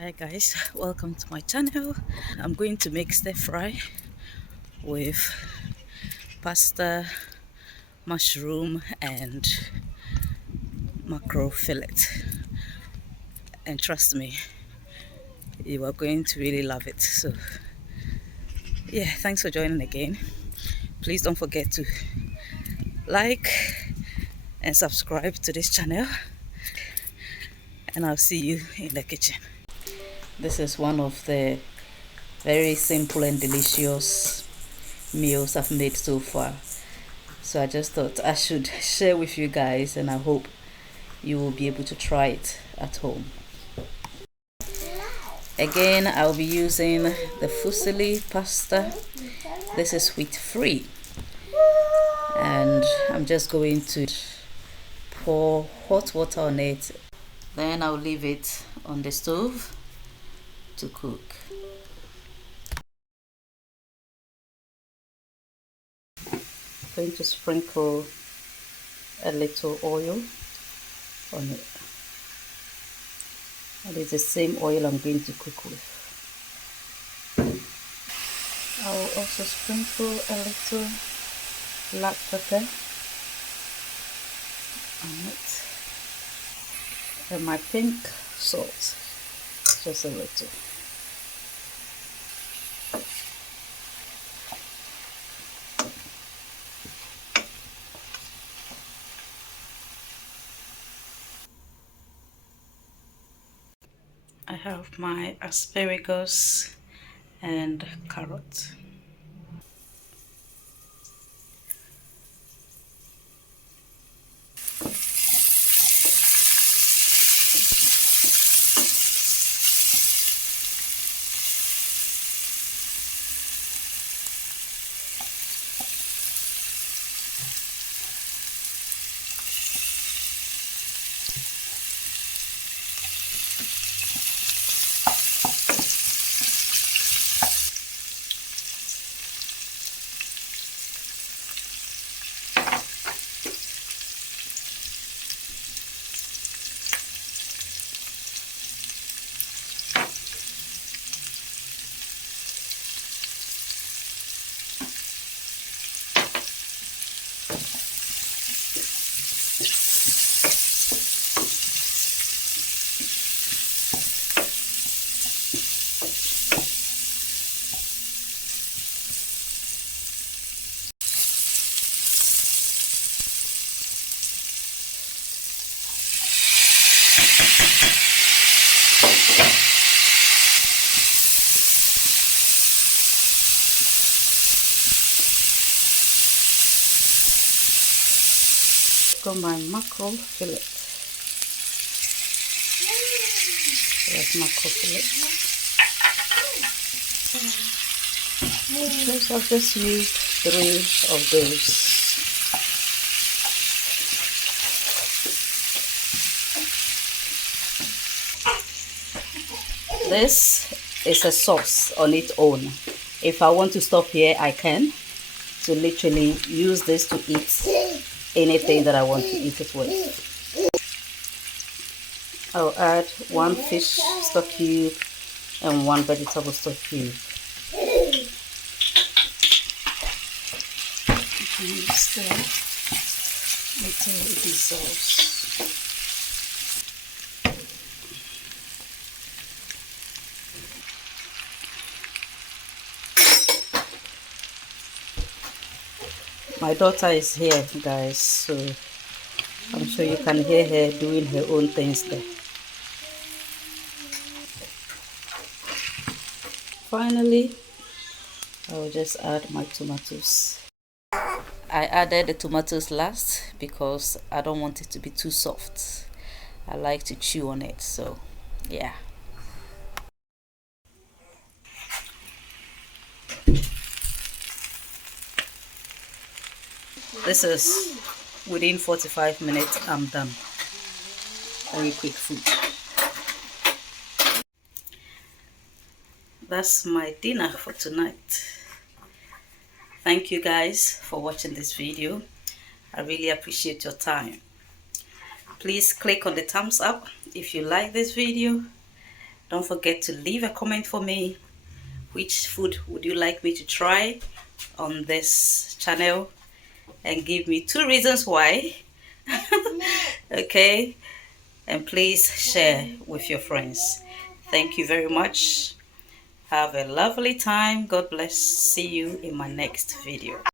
Hi guys, welcome to my channel. I'm going to make stir fry with pasta, mushroom and mackerel fillet, and trust me, you are going to really love it. So yeah, thanks for joining again. Please don't forget to like and subscribe to this channel, and I'll see you in the kitchen. This is one of the very simple and delicious meals I've made so far. So I just thought I should share with you guys, and I hope you will be able to try it at home. Again, I'll be using the Fusilli pasta. This is wheat free, and I'm just going to pour hot water on it. Then I'll leave it on the stove to cook. I'm going to sprinkle a little oil on it. And it's the same oil I'm going to cook with. I'll also sprinkle a little black pepper on it. And my pink salt, just a little. I have my asparagus and carrot. Got my mackerel fillet. That's mackerel fillet. I've just used 3 of those. This is a sauce on its own. If I want to stop here, I can. So literally use this to eat anything that I want to eat it with. I'll add 1 fish stock cube and 1 vegetable stock cube. Stir until it dissolves. My daughter is here, guys, so I'm sure you can hear her doing her own things there. Finally, I will just add my tomatoes. I added the tomatoes last because I don't want it to be too soft. I like to chew on it, so yeah. This is within 45 minutes, I'm done. Very quick food. That's my dinner for tonight. Thank you guys for watching this video. I really appreciate your time. Please click on the thumbs up if you like this video, Don't forget to leave a comment for me. Which food would you like me to try on this channel? And give me 2 reasons why. Okay, and please share with your friends. Thank you very much. Have a lovely time. God bless. See you in my next video.